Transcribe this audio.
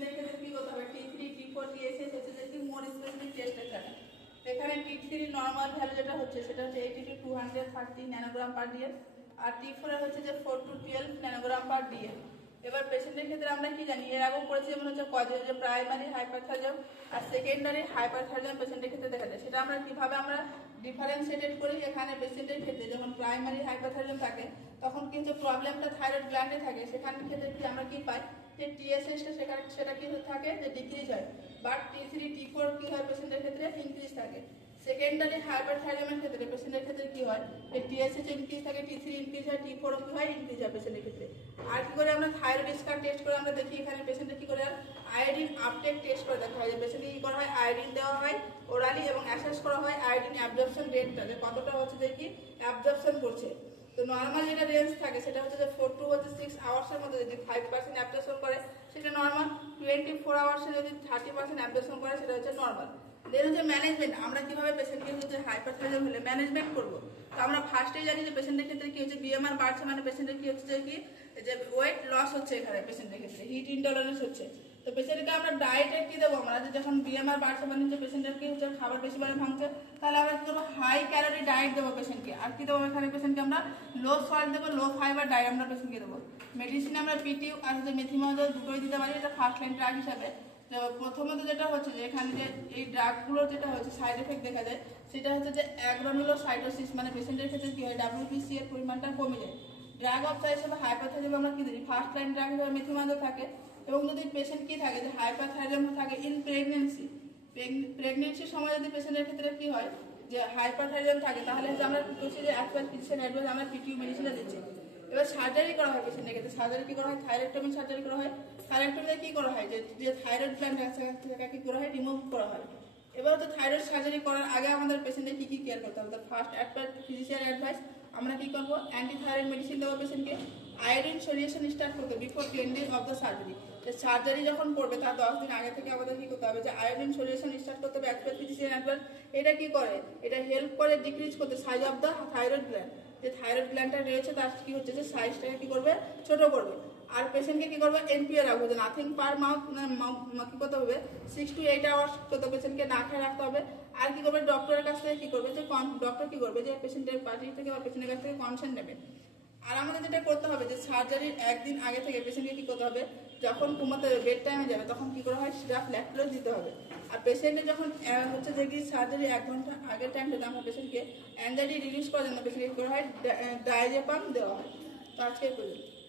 পেশেন্টের ক্ষেত্রে কি করতে হবে T3 T4 TSH হচ্ছে যে কি মোর স্পেসিফিক টেস্ট এখানে এখানে T3 নরমাল ভ্যালু যেটা হচ্ছে সেটা হচ্ছে 80 to 230 ন্যানোগ্রাম পার ডিএল আর T4 এর হচ্ছে যে 4 to 12 ন্যানোগ্রাম পার ডিএল। এবার পেশেন্টের ক্ষেত্রে আমরা কি জানি এর আগেও পড়েছি যেমন হচ্ছে কজের যে প্রাইমারি হাইপারথাইরয়েডিজম আর সেকেন্ডারি হাইপারথাইরয়েডিজম পেশেন্টের ক্ষেত্রে দেখা যায় সেটা আমরা কিভাবে আমরা ডিফারেন্সিয়েট করি। এখানে পেশেন্টের ক্ষেত্রে যখন প্রাইমারি হাইপারথাইরয়েডিজম থাকে তখন কিন্তু প্রবলেমটা থাইরয়েড গ্ল্যান্ডে থাকে সেখানের ক্ষেত্রে কি আমরা কি পাই যে টিএসএইচটা সেটা কি থাকে যে ডিক্রিজ হয় বাট T3 T4 কি হয় পেশেন্টের ক্ষেত্রে ইনক্রিজ থাকে। সেকেন্ডারি হাইপারথাইরয়েডিজমের ক্ষেত্রে পেশেন্টের ক্ষেত্রে কি হয় যে টিএসএইচ ইনক্রিজ থাকে T3 ইনক্রিজ হয় T4 কি হয় ইনক্রিজ হয় পেশেন্টের ক্ষেত্রে। আর কি করে আমরা থাইরয়েড স্ক্যান টেস্ট করে আমরা দেখি এখানে পেশেন্টের কি করে আয়োডিন আপটেক টেস্ট করে দেখা হয় যে পেশেন্টকে কি করা হয় আয়োডিন দেওয়া হয় ওরালি এবং অ্যাসেস করা হয় আয়োডিন অ্যাবজর্পশন রেটটা যে কতটা হচ্ছে যে কি অ্যাবজর্পশন করছে। তো নর্মাল যেটা রেঞ্জ থাকে সেটা হচ্ছে যে 4 to 6 আওয়ার্সের মধ্যে যদি 5% অ্যাবজর্পশন করে সেটা নর্মাল 24 আওয়ার্সে যদি 30% অ্যাবজর্পশন করে সেটা হচ্ছে নর্মাল। দেন হচ্ছে ম্যানেজমেন্ট আমরা কিভাবে পেশেন্টকে হচ্ছে হাইপারথাইরয়েডিজম হলে ম্যানেজমেন্ট করব। তো আমরা ফার্স্টেই জানি যে পেশেন্টের ক্ষেত্রে কি হচ্ছে বিএমআর বাড়ছে মানে পেশেন্টের কি হচ্ছে যে ওয়েট লস হচ্ছে এখানে পেশেন্টের ক্ষেত্রে হিট ইনটলারেন্স হচ্ছে। তো পেশেন্টকে আমরা ডায়েটে কি দেবো আমরা যখন বিএমআর বাড়ছে মানে হচ্ছে পেশেন্টের কি হচ্ছে খাবার বেশি পরিমাণে ভাঙছে তাহলে আমরা কি দেবো হাই ক্যালোরি ডায়েট দেবো পেশেন্টকে। আর কি দেবো এখানে পেশেন্টকে আমরা লো সল্ট দেবো লো ফাইবার ডায়েট আমরা পেশেন্টকে দেবো। মেডিসিন আমরা পিটিউ আর হচ্ছে মেথিমোনিজল দুটোই দিতে পারি এটা ফার্স্ট লাইন ড্রাগ হিসাবে। প্রথমত যেটা হচ্ছে যে এখানে যে এই ড্রাগগুলোর যেটা হচ্ছে সাইড এফেক্ট দেখা যায় সেটা হচ্ছে যে অ্যাগ্রানুলোসাইটোসিস মানে পেশেন্টের ক্ষেত্রে কি হয় WBC এর পরিমাণটা কমে যায়। ড্রাগ অফ চয়েস হিসেবে হাইপারথাইরয়েডিজম আমরা কি দিই ফার্স্ট লাইন ড্রাগ হিসেবে মেথিমোনিজল থাকে। এবং যদি পেশেন্ট কি থাকে যে হাইপারথাইরয়েডিজম থাকে ইন প্রেগনেন্সির সময় যদি পেশেন্টের ক্ষেত্রে কি হয় যে হাইপারথাইরয়েডিজম থাকে তাহলে আমরা কি করছি যে অ্যাজ পার ফিজিশিয়ান অ্যাডভাইস আমরা পিটিউ মেডিসিনটা দিচ্ছি। এবার সার্জারি করা হয় পেশেন্টের ক্ষেত্রে সার্জারি কি করা হয় থাইরয়েডটমি সার্জারি করা হয়। থাইরয়েডটমিতে কি করা হয় যে থাইরয়েড গ্ল্যান্ড আছে কি করা হয় রিমুভ করা হয়। এবার তো থাইরয়েড সার্জারি করার আগে আমাদের পেশেন্টের কি কি কেয়ার করতে হবে। তো first as per physician advice আমরা কি করবো অ্যান্টি থাইরয়েড মেডিসিন দেবো পেশেন্টকে। আয়োডিন সলিউশন স্টার্ট করতে before 10 days of the surgery. Surgery যখন করবে তার 10 দিন আগে থেকে আমাদের কি করতে হবে যে আয়োডিন সলিউশন স্টার্ট করতে হবে অ্যাজ পার ফিজিশিয়ান অ্যাডভাইস। এটা কি করে এটা হেল্প করে ডিক্রিজ করতে size of the thyroid gland. যে থাইরয়েড গ্ল্যান্ডটা রয়েছে তার কি হচ্ছে যে সাইজটাকে কি করবে ছোট করবে। আর পেশেন্টকে কি করবে এনপিএ রাখবো যে নাথিং পার মাউথ কি করতে হবে 6 to 8 আওয়ার্স করতে পেশেন্টকে না খেয়ে রাখতে হবে। আর কি করবে ডক্টরের কাছ থেকে কি করবে যে ডক্টর কি করবে যে পেশেন্টের পার্টি থেকে বা পেশেন্টের কাছ থেকে কনসেন্ট নেবে। আর আমাদের যেটা করতে হবে যে সার্জারির একদিন আগে থেকে পেশেন্টকে কি করতে হবে যখন ঘুমাতে বেড টাইমে যাবে তখন কি করা হয় সিরাপ ল্যাকটোজ দিতে হবে। আর পেশেন্টের যখন হচ্ছে যে কি সার্জারি 1 ঘন্টা আগের টাইমটা আমরা পেশেন্টকে অ্যাংজাইটি রিলিজ করার জন্য পেশেন্টকে কি করা হয় ডায়াজেপাম দেওয়া হয়। তো আজকে